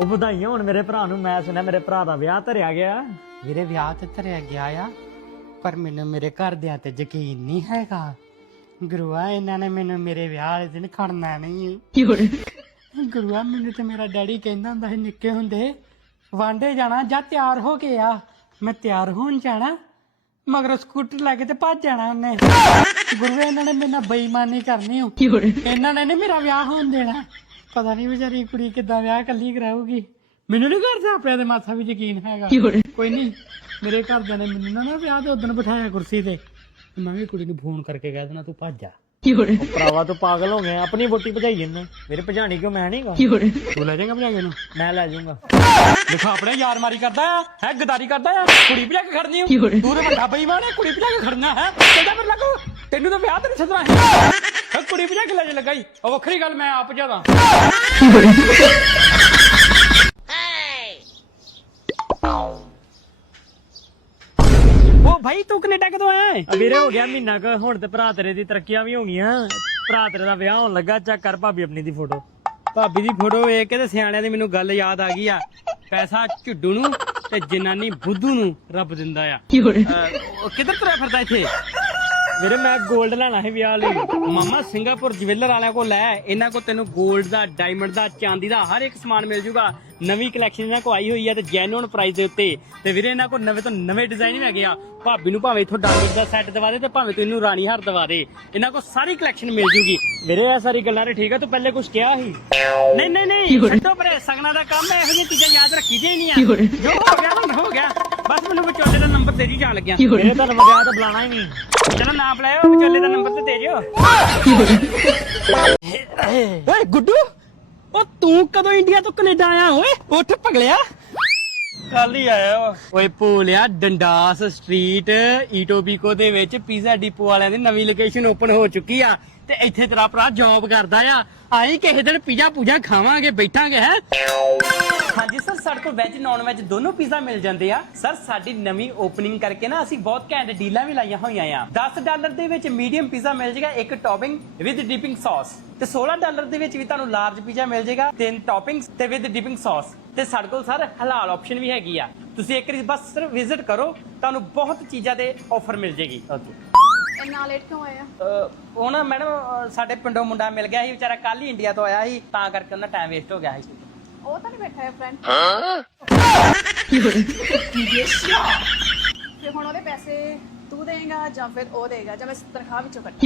ਉਹ ਵਧਾਈਆਂ ਹੁਣ ਮੇਰੇ ਭਰਾ ਨੂੰ ਮੈਂ ਸੁਣਿਆ ਮੇਰੇ ਭਰਾ ਦਾ ਵਿਆਹ ਧਰਿਆ ਗਿਆ। ਵੀਰੇ ਵਿਆਹ ਤੇ ਧਰਿਆ ਗਿਆ ਆ ਪਰ ਮੈਨੂੰ ਮੇਰੇ ਘਰਦਿਆਂ ਤੇ ਯਕੀਨ ਨਹੀਂ ਹੈਗਾ। ਗੁਰੂਆ ਇਹਨਾਂ ਨੇ ਮੈਨੂੰ ਮੇਰੇ ਵਿਆਹ ਵਾਲੇ ਦਿਨ ਖੜਨਾ ਨਹੀਂ ਗੁਰੂਆ ਮੈਨੂੰ ਤੇ ਮੇਰਾ ਡੈਡੀ ਕਹਿੰਦਾ ਹੁੰਦਾ ਸੀ ਨਿੱਕੇ ਹੁੰਦੇ ਵਾਂਡੇ ਜਾਣਾ ਜਾਂ ਤਿਆਰ ਹੋ ਕੇ ਆ। ਮੈਂ ਤਿਆਰ ਹੋਣ ਜਾਣਾ ਮਗਰ ਸਕੂਟਰ ਲੈ ਕੇ ਤੇ ਭੱਜ ਜਾਣਾ ਉਹਨੇ। ਗੁਰੂਆ ਇਹਨਾਂ ਨੇ ਮੇਰੇ ਨਾਲ ਬੇਈਮਾਨੀ ਕਰਨੀ ਓ ਇਹਨਾਂ ਨੇ ਨੀ ਮੇਰਾ ਵਿਆਹ ਹੋਣ ਦੇਣਾ। ਪਤਾ ਨਹੀਂ ਵਿਚਾਰੀ ਕੁੜੀ ਕਿੱਦਾਂ ਵਿਆਹ ਕੱਲੀ ਕਰਾਊਗੀ। ਮੈਨੂੰ ਨਹੀਂ ਘਰ ਆਪਿਆਂ ਦੇ ਮਾਥਾ ਵੀ ਯਕੀਨ ਹੈਗਾ। ਕੋਈ ਨਹੀਂ ਮੇਰੇ ਘਰਦਿਆਂ ਨੇ ਮੈਨੂੰ ਨਾ ਨਾ ਵਿਆਹ ਦੇ ਉਦੋਂ ਬਿਠਾਇਆ ਕੁਰਸੀ ਤੇ। ਤੇ ਮੈਂ ਵੀ ਕੁੜੀ ਨੂੰ ਫੋਨ ਕਰਕੇ ਕਹਿ ਦੇਣਾ ਤੂੰ ਭੱਜ ਜਾ। ਉਹ ਭਰਾਵਾ ਤੂੰ ਪਾਗਲ ਹੋ ਗਿਆ। ਆਪਣੀ ਵੋਟੀ ਭਜਾਈ ਜੰਨੇ ਮੇਰੇ ਭਜਾਣੀ ਕਿਉਂ? ਮੈਂ ਨਹੀਂਗਾ ਤੂੰ ਲੈ ਜਾਏਗਾ ਭਜਾ ਕੇ ਨੂੰ ਮੈਂ ਲੈ ਜਾਊਂਗਾ। ਦੇਖੋ ਆਪਣੇ ਯਾਰ ਮਾਰੀ ਕਰਦਾ ਆ ਹੈ ਗਦਾਰੀ ਕਰਦਾ ਆ। ਕੁੜੀ ਭਜਾ ਕੇ ਖੜਨੀ ਤੂੰ ਤੇ ਵੱਡਾ ਬੇਈਮਾਨ ਹੈ ਕੁੜੀ ਭਜਾ ਕੇ ਖੜਨਾ ਹੈ? ਕਹਿੰਦਾ ਫਿਰ ਲੱਗੋ। ਤੈਨੂੰ ਤਾਂ ਵਿਆਹ ਤੇ ਨਹੀਂ ਸੱਦਣਾ ਹੈ। ਕੁੜੀ ਭਜਾ ਕੇ ਲੈ ਜਾ ਲਗਾਈ। ਉਹ ਵੱਖਰੀ ਗੱਲ ਮੈਂ ਆਪ ਉਹ ਭਾਈ ਤੂੰ ਕੈਨੇਡਾ ਕਦੋਂ ਆਇਆ ਹੈ? ਆ ਵੀਰੇ ਹੋ ਗਿਆ ਮਹੀਨਾ ਕੁ। ਹੁਣ ਤੇ ਭਰਾ ਤੇਰੇ ਦੀ ਤਰੱਕੀਆਂ ਵੀ ਹੋ ਗਈਆਂ। ਭਰਾ ਤੇਰੇ ਦਾ ਵਿਆਹ ਹੋਣ ਲੱਗਾ। ਚੈੱਕ ਕਰ ਭਾਬੀ ਆਪਣੀ ਦੀ ਫੋਟੋ। ਭਾਬੀ ਦੀ ਫੋਟੋ ਵੇਖ ਕੇ ਤੇ ਸਿਆਣਿਆਂ ਦੀ ਮੈਨੂੰ ਗੱਲ ਯਾਦ ਆ ਗਈ ਆ। ਪੈਸਾ ਝੁੱਡੂ ਨੂੰ ਤੇ ਜਨਾਨੀ ਬੁੱਧੂ ਨੂੰ ਰੱਬ ਦਿੰਦਾ ਆ। ਅਹ, ਉਹ ਕਿੱਧਰ ਤੁਰਿਆ ਫਿਰਦਾ ਇੱਥੇ? ਵੀਰੇ ਮੈਂ 골ਡ ਲੈਣਾ ਸੀ ਵਿਆਹ ਲਈ। ਮਾਮਾ ਸਿੰਗਾਪੁਰ ਜਵੈਲਰ ਵਾਲਿਆਂ ਕੋਲ ਲੈ। ਇਹਨਾਂ ਕੋਲ ਤੈਨੂੰ 골ਡ ਦਾ ਡਾਇਮੰਡ ਦਾ ਚਾਂਦੀ ਦਾ ਹਰ ਇੱਕ ਸਮਾਨ ਮਿਲ ਜੂਗਾ। ਨਵੀਂ ਕਲੈਕਸ਼ਨ ਇਹਨਾਂ ਕੋਲ ਆਈ ਹੋਈ ਹੈ ਤੇ ਜੈਨੂਨ ਪ੍ਰਾਈਸ ਦੇ ਉੱਤੇ। ਤੇ ਵੀਰੇ ਇਹਨਾਂ ਕੋਲ ਨਵੇਂ ਤੋਂ ਨਵੇਂ ਡਿਜ਼ਾਈਨ ਵੀ ਹੈਗੇ ਆ। ਭਾਬੀ ਨੂੰ ਭਾਵੇਂ ਇਥੋਂ ਡਾਇਮੰਡ ਦਾ ਸੈੱਟ ਦਵਾ ਦੇ ਤੇ ਭਾਵੇਂ ਤੈਨੂੰ ਰਾਣੀ ਹਾਰ ਦਵਾ ਦੇ। ਇਹਨਾਂ ਕੋਲ ਸਾਰੀ ਕਲੈਕਸ਼ਨ ਮਿਲ ਜੂਗੀ। ਵੀਰੇ ਇਹ ਸਾਰੀ ਗੱਲਾਂ ਤੇ ਠੀਕ ਆ ਤੂੰ ਪਹਿਲੇ ਕੁਝ ਕਿਹਾ ਸੀ? ਨਹੀਂ ਨਹੀਂ ਨਹੀਂ ਛੱਡੋ ਪਰੇ ਸਗਣਾ ਦਾ ਕੰਮ ਹੈ ਇਹੋ ਜਿਹੀਆਂ ਚੀਜ਼ਾਂ ਯਾਦ ਰੱਖੀ ਦੀਆਂ ਹੀ ਨਹੀਂ ਆ। ਜੋ ਹੋ ਗਿਆ ਹੋ ਗਿਆ। ਬਸ ਮੈਨੂੰ ਵਿਚੋਲੇ ਦਾ ਨੰਬਰ ਦੀ ਜਾਣ ਲੱਗਿਆ। ਵੀਰੇ ਤੁਹਾਨੂੰ ਵਿਆਹ ਤਾਂ ਬੁਲਾਣਾ ਹੀ ਨਹੀਂ। ਚਲੋ ਨਾ ਬੁਲਾਇਓ ਵਿਚੋਲੇ ਦਾ ਨੰਬਰ ਤੇ ਦੇ ਜਿਓ ਓਏ ਗੁੱਡੂ ਉਹ ਤੂੰ ਕਦੋਂ ਇੰਡੀਆ ਤੋਂ ਕੈਨੇਡਾ ਆਇਆ ਓਏ? ਉੱਠ ਪਗਲਿਆ। ਕੱਲ ਹੀ ਆਇਆ ਵਾ। ਓਏ ਭੋਲਿਆ ਡੰਡਾਸ ਸਟਰੀਟ ਈਟੋਬੀਕੋ ਦੇ ਵਿੱਚ ਪੀਜ਼ਾ ਡਿਪੋ ਵਾਲਿਆਂ ਦੀ ਨਵੀਂ ਲੋਕੇਸ਼ਨ ਓਪਨ ਹੋ ਚੁੱਕੀ ਆ ਤੇ ਇੱਥੇ ਤੇਰਾ ਭਰਾ ਜੌਬ ਕਰਦਾ ਆ। ਆਈ ਕਿਸੇ ਦਿਨ ਪੀਜ਼ਾ ਪੂਜਾ ਖਾਵਾਂਗੇ ਬੈਠਾਂਗੇ ਹੈ? ਸਾਡੇ ਕੋਲ ਵੈਜ ਨਾਨ ਵੈਜ ਦੋਨੋਂ ਪੀਜ਼ਾ ਮਿਲ ਜਾਂਦੇ ਆ। ਸਰ ਸਾਡੀ ਨਵੀਂ ਓਪਨਿੰਗ ਕਰਕੇ ਨਾ ਅਸੀਂ ਬਹੁਤ ਘੈਂਟ ਡੀਲਾਂ ਵੀ ਲਾਈਆਂ ਹੋਈਆਂ ਆ। 10 ਡਾਲਰ ਦੇ ਵਿੱਚ ਮੀਡੀਅਮ ਪੀਜ਼ਾ ਮਿਲ ਜਾਏਗਾ ਇੱਕ ਟੌਪਿੰਗ ਵਿਦ ਡਿਪਿੰਗ ਸੌਸ ਤੇ 16 ਡਾਲਰ ਦੇ ਵਿੱਚ ਵੀ ਤੁਹਾਨੂੰ ਲਾਰਜ ਪੀਜ਼ਾ ਮਿਲ ਜਾਏਗਾ ਤਿੰਨ ਟੌਪਿੰਗਸ ਤੇ ਵਿਦ ਡਿਪਿੰਗ ਸੌਸ ਤੇ ਸਾਡੇ ਕੋਲ ਸਰ ਹਲਾਲ ਆਪਸ਼ਨ ਵੀ ਹੈਗੀ ਆ। ਤੁਸੀਂ ਇੱਕ ਵਾਰੀ ਬਸ ਸਿਰਫ ਵਿਜ਼ਿਟ ਕਰੋ ਤੁਹਾਨੂੰ ਬਹੁਤ ਚੀਜ਼ਾਂ ਦੇ ਆਫਰ ਮਿਲ ਜੇਗੀ। ਇੰਨਾ ਲੇਟ ਕਿਉਂ ਆਇਆ ਉਹ ਨਾ ਮੈਡਮ ਸਾਡੇ ਪਿੰਡੋਂ ਮੁੰਡਾ ਮਿਲ ਗਿਆ ਸੀ ਵਿਚਾਰਾ ਕੱਲ ਹੀ ਇੰਡੀਆ ਤੋਂ ਆਇਆ ਸੀ ਤਾਂ ਕਰਕੇ ਉਹਨਾਂ ਟਾਈਮ ਵੇਸਟ ਹੋ ਗਿਆ ਸੀ। ਉਹ ਤਾਂ ਨਹੀਂ ਬੈਠਾ ਹੈ ਫਰੈਂਡ ਫਿਰ ਹੁਣ ਉਹਦੇ ਪੈਸੇ ਤੂੰ ਦੇਂਗਾ ਜਾਂ ਫਿਰ ਉਹ ਦੇਗਾ ਜਾਂ ਮੈਂ ਤਨਖਾਹ ਵਿੱਚੋਂ ਕੱਟ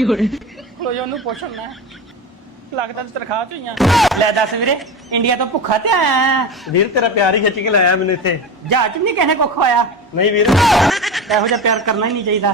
ਜਾ ਉਹਨੂੰ ਪੁੱਛਣਾ ਲੱਗਦਾ ਤੇ ਤਨਖਾਹ ਚ ਹੋਈਆਂ ਲੈ ਦੱਸ ਵੀਰੇ ਇੰਡੀਆ ਤੋਂ ਭੁੱਖਾ ਤੇ ਆਇਆ ਹੈ? ਵੀਰ ਤੇਰਾ ਪਿਆਰ ਹੀ ਖਿੱਚ ਕੇ ਲਾਇਆ ਮੈਨੂੰ ਇੱਥੇ। ਜਹਾਜ਼ 'ਚ ਵੀ ਨਹੀਂ ਕਿਸੇ ਕੁੱਖ ਆਇਆ ਨਹੀਂ ਵੀਰ। ਇਹੋ ਜਿਹਾ ਪਿਆਰ ਕਰਨਾ ਹੀ ਨਹੀਂ ਚਾਹੀਦਾ।